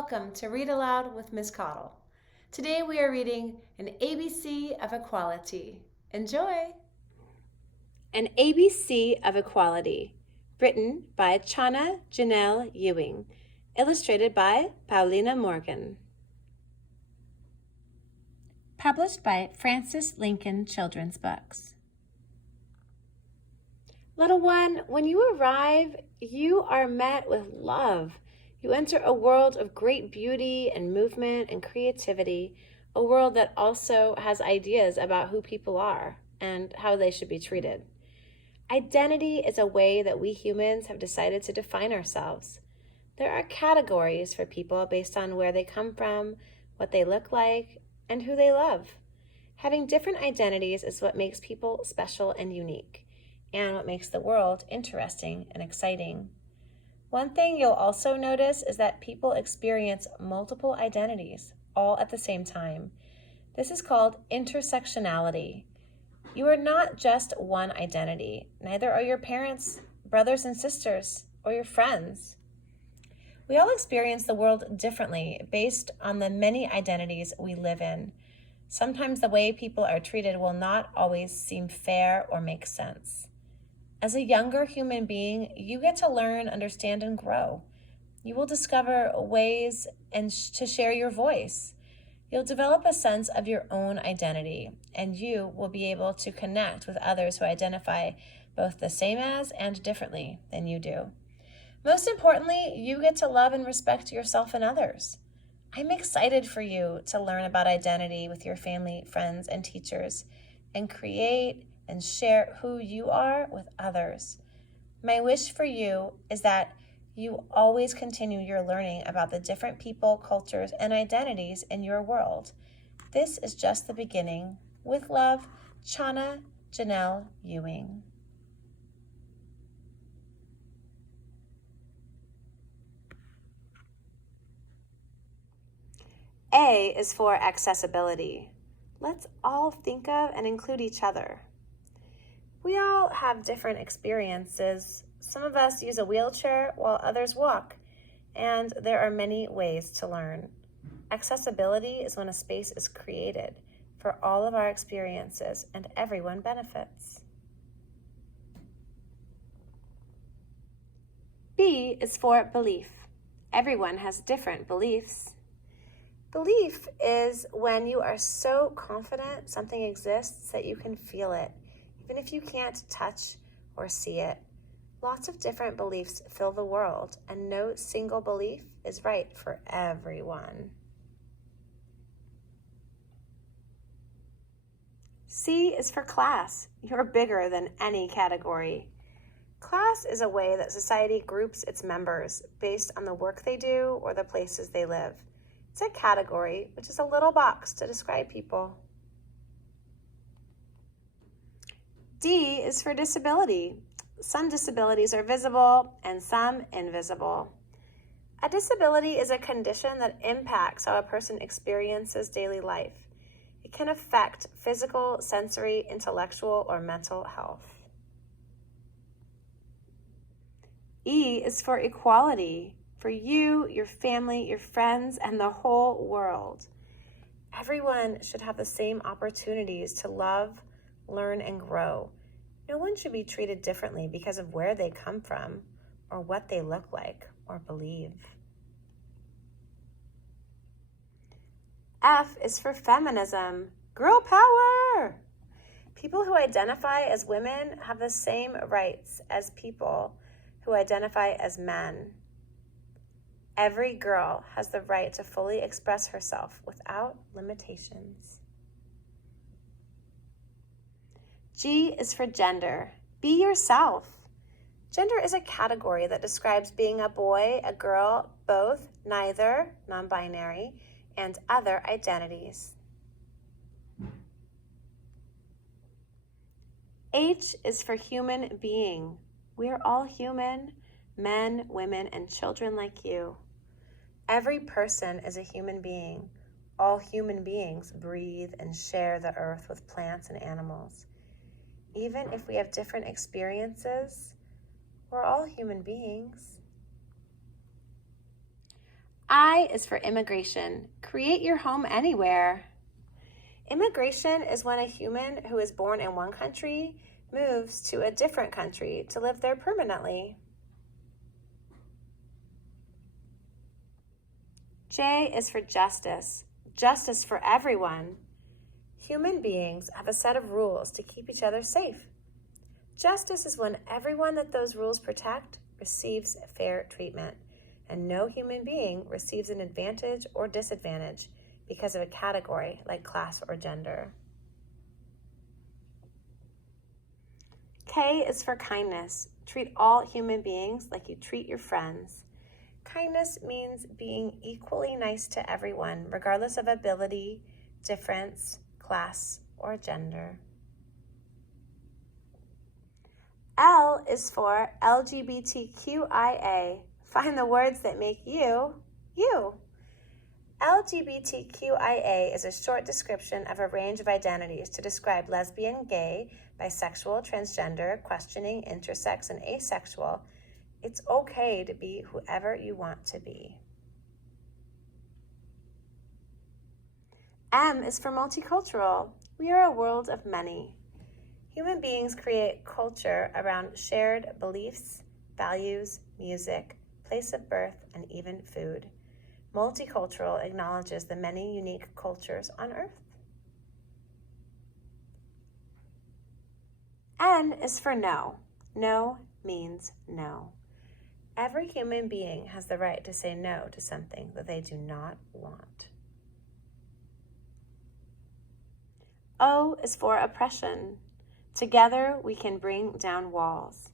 welcome to Read Aloud with Miss Caudle. Today we are reading An ABC of Equality. Enjoy! An ABC of Equality, written by Chana Ginelle Ewing, illustrated by Paulina Morgan. Published by Francis Lincoln Children's Books. Little one, when you arrive, you are met with love. You enter a world of great beauty and movement and creativity, a world that also has ideas about who people are and how they should be treated. Identity is a way that we humans have decided to define ourselves. There are categories for people based on where they come from, what they look like, and who they love. Having different identities is what makes people special and unique, and what makes the world interesting and exciting. One thing you'll also notice is that people experience multiple identities all at the same time. This is called intersectionality. You are not just one identity, neither are your parents, brothers and sisters, or your friends. We all experience the world differently based on the many identities we live in. Sometimes the way people are treated will not always seem fair or make sense. As a younger human being, you get to learn, understand, and grow. You will discover ways to share your voice. You'll develop a sense of your own identity, and you will be able to connect with others who identify both the same as and differently than you do. Most importantly, you get to love and respect yourself and others. I'm excited for you to learn about identity with your family, friends, and teachers, and create and share who you are with others. My wish for you is that you always continue your learning about the different people, cultures, and identities in your world. This is just the beginning. With love, Chana Ginelle Ewing. A is for accessibility. Let's all think of and include each other. We all have different experiences. Some of us use a wheelchair while others walk, and there are many ways to learn. Accessibility is when a space is created for all of our experiences and everyone benefits. B is for belief. Everyone has different beliefs. Belief is when you are so confident something exists that you can feel it, even if you can't touch or see it. Lots of different beliefs fill the world, and no single belief is right for everyone. C is for class. You're bigger than any category. Class is a way that society groups its members based on the work they do or the places they live. It's a category, which is a little box to describe people. D is for disability. Some disabilities are visible and some invisible. A disability is a condition that impacts how a person experiences daily life. It can affect physical, sensory, intellectual, or mental health. E is for equality. For you, your family, your friends, and the whole world. Everyone should have the same opportunities to love, learn, and grow. No one should be treated differently because of where they come from or what they look like or believe. F is for feminism. Girl power! People who identify as women have the same rights as people who identify as men. Every girl has the right to fully express herself without limitations. G is for gender. Be yourself. Gender is a category that describes being a boy, a girl, both, neither, non-binary, and other identities. H is for human being. We are all human, men, women, and children like you. Every person is a human being. All human beings breathe and share the earth with plants and animals. Even if we have different experiences, we're all human beings. I is for immigration. Create your home anywhere. Immigration is when a human who is born in one country moves to a different country to live there permanently. J is for justice. Justice for everyone. Human beings have a set of rules to keep each other safe. Justice is when everyone that those rules protect receives fair treatment, and no human being receives an advantage or disadvantage because of a category like class or gender. K is for kindness. Treat all human beings like you treat your friends. Kindness means being equally nice to everyone, regardless of ability, difference, class, or gender. L is for LGBTQIA. Find the words that make you, you. LGBTQIA is a short description of a range of identities to describe lesbian, gay, bisexual, transgender, questioning, intersex, and asexual. It's okay to be whoever you want to be. M is for multicultural. We are a world of many. Human beings create culture around shared beliefs, values, music, place of birth, and even food. Multicultural acknowledges the many unique cultures on Earth. N is for no. No means no. Every human being has the right to say no to something that they do not want. O is for oppression. Together we can bring down walls.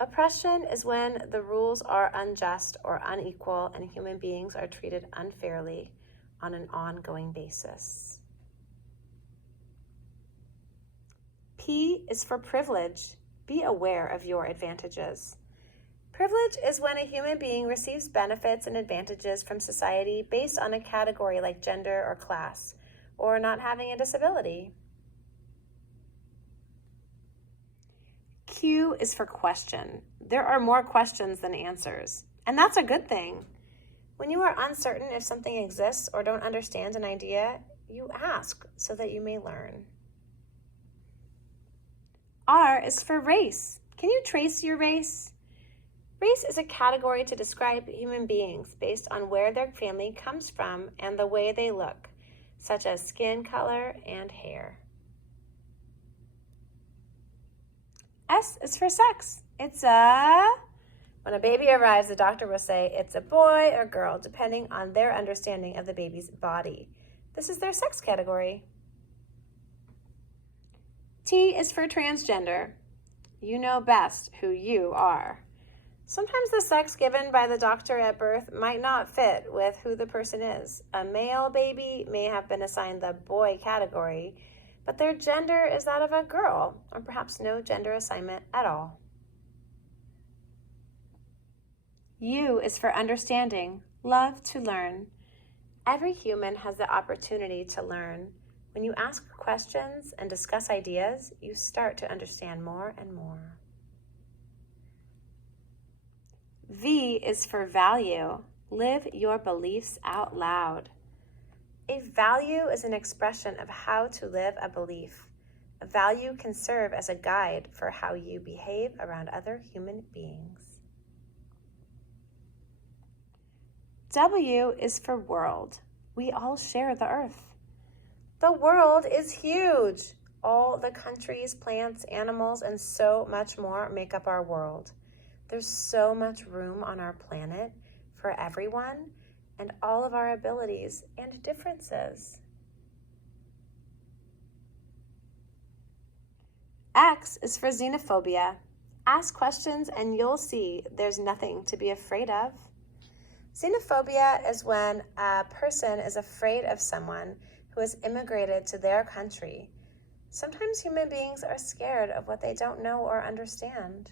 Oppression is when the rules are unjust or unequal and human beings are treated unfairly on an ongoing basis. P is for privilege. Be aware of your advantages. Privilege is when a human being receives benefits and advantages from society based on a category like gender or class, or not having a disability. Q is for question. There are more questions than answers, and that's a good thing. When you are uncertain if something exists or don't understand an idea, you ask so that you may learn. R is for race. Can you trace your race? Race is a category to describe human beings based on where their family comes from and the way they look, such as skin color and hair. S is for sex. When a baby arrives, the doctor will say it's a boy or girl, depending on their understanding of the baby's body. This is their sex category. T is for transgender. You know best who you are. Sometimes the sex given by the doctor at birth might not fit with who the person is. A male baby may have been assigned the boy category, but their gender is that of a girl, or perhaps no gender assignment at all. U is for understanding. Love to learn. Every human has the opportunity to learn. When you ask questions and discuss ideas, you start to understand more and more. V is for value. Live your beliefs out loud. A value is an expression of how to live a belief. A value can serve as a guide for how you behave around other human beings. W is for world. We all share the earth. The world is huge. All the countries, plants, animals, and so much more make up our world. There's so much room on our planet for everyone and all of our abilities and differences. X is for xenophobia. Ask questions and you'll see there's nothing to be afraid of. Xenophobia is when a person is afraid of someone who has immigrated to their country. Sometimes human beings are scared of what they don't know or understand.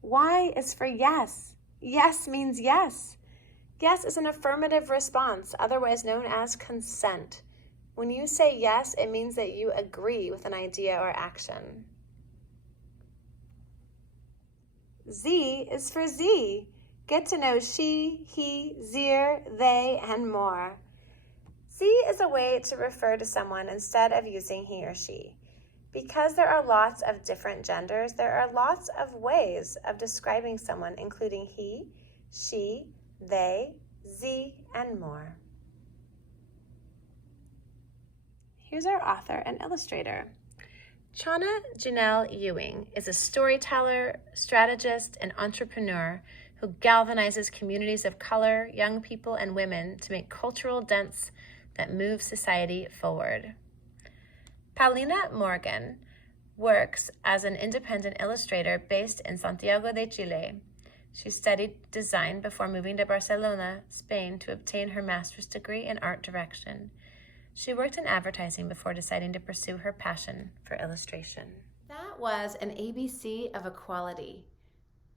Y is for yes. Yes means yes. Yes is an affirmative response, otherwise known as consent. When you say yes, it means that you agree with an idea or action. Z is for Z. Get to know she, he, zir, they, and more. Z is a way to refer to someone instead of using he or she. Because there are lots of different genders, there are lots of ways of describing someone, including he, she, they, Z, and more. Here's our author and illustrator. Chana Ginelle Ewing is a storyteller, strategist, and entrepreneur who galvanizes communities of color, young people, and women to make cultural dents that move society forward. Paulina Morgan works as an independent illustrator based in Santiago de Chile. She studied design before moving to Barcelona, Spain, to obtain her master's degree in art direction. She worked in advertising before deciding to pursue her passion for illustration. That was an ABC of equality.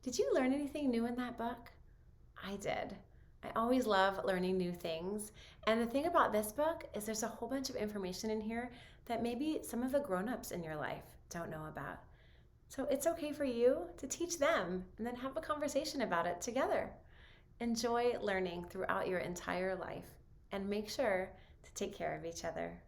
Did you learn anything new in that book? I did. I always love learning new things. And the thing about this book is there's a whole bunch of information in here that maybe some of the grown-ups in your life don't know about. So it's okay for you to teach them and then have a conversation about it together. Enjoy learning throughout your entire life and make sure to take care of each other.